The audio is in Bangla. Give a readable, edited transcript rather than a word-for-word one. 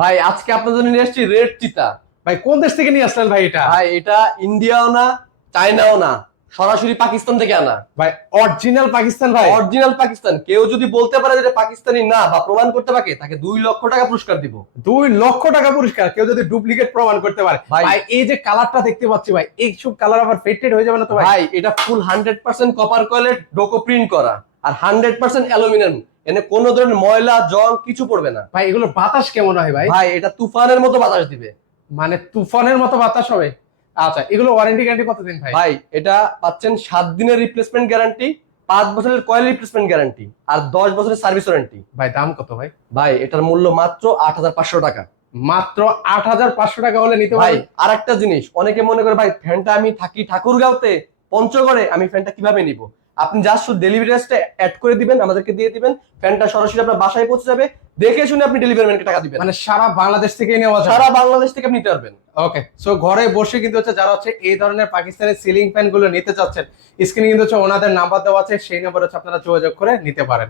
ভাই আজকে আপনাদের জন্য নিয়ে আসছি রেড চিতা। ভাই কোন দেশ থেকে নিয়ে আসলেন ভাই এটা? ভাই এটা ইন্ডিয়াও না, চায়নাও না, সরাসরি পাকিস্তান থেকে আনা। ভাই অরিজিনাল পাকিস্তান ভাই? অরিজিনাল পাকিস্তান। কেউ যদি বলতে পারে যে এটা পাকিস্তানি না বা প্রমাণ করতে পারে, তাকে 2 লক্ষ টাকা পুরস্কার দিব। 2 লক্ষ টাকা পুরস্কার কেউ যদি ডুপ্লিকেট প্রমাণ করতে পারে। ভাই ভাই এই যে কালারটা দেখতে পাচ্ছি ভাই, এইসব কালার আবার ফেডেড হয়ে যাবে না তো ভাই? ভাই এটা ফুল 100% কপার কয়েলের ডোকো প্রিন্ট করা আর 100% অ্যালুমিনিয়াম। এনে কোনো ধরনের ময়লা জং কিছু পড়বে না। ভাই এগুলোর বাতাস কেমন হয় ভাই? ভাই এটা তুফানের মতো বাতাস দিবে। মানে তুফানের মতো বাতাস হবে? আচ্ছা, এগুলো ওয়ারেন্টি গ্যারান্টি কতদিন ভাই? ভাই এটা পাচ্ছেন 7 দিনের রিপ্লেসমেন্ট গ্যারান্টি, 5 বছরের কয়েল রিপ্লেসমেন্ট গ্যারান্টি আর 10 বছরের সার্ভিস ওয়ারেন্টি। ভাই দাম কত ভাই? ভাই এটার মূল্য মাত্র 8,500 টাকা। মাত্র 8,500 টাকা হলে নিতে ভাই পারবেন? আর একটা জিনিস, অনেকে মনে করে ভাই ফ্যানটা আমি থাকি ঠাকুরগাঁওতে, পঞ্চগড়ে, আমি ফ্যানটা কিভাবে নিব? আপনি জাস্ট শুধু ডেলিভারি চার্জটা অ্যাড করে দিবেন, আমাদেরকে দিয়ে দিবেন, ফ্যানটা সরাসরি আপনার বাসায় পৌঁছে যাবে। দেখে শুনে আপনি ডেলিভারি ম্যানকে টাকা দিবেন। মানে সারা বাংলাদেশ থেকে নেওয়া যাবে? সারা বাংলাদেশ থেকে আপনি নিতে পারবেন। ওকে, সো ঘরে বসে কিন্তু যারা এই ধরনের পাকিস্তানের সিলিং ফ্যান গুলো নিতে চাচ্ছেন, স্ক্রিনে কিন্তু ওনাদের নাম্বার দেওয়া আছে, সেই নাম্বারে আপনারা যোগাযোগ করে নিতে পারেন।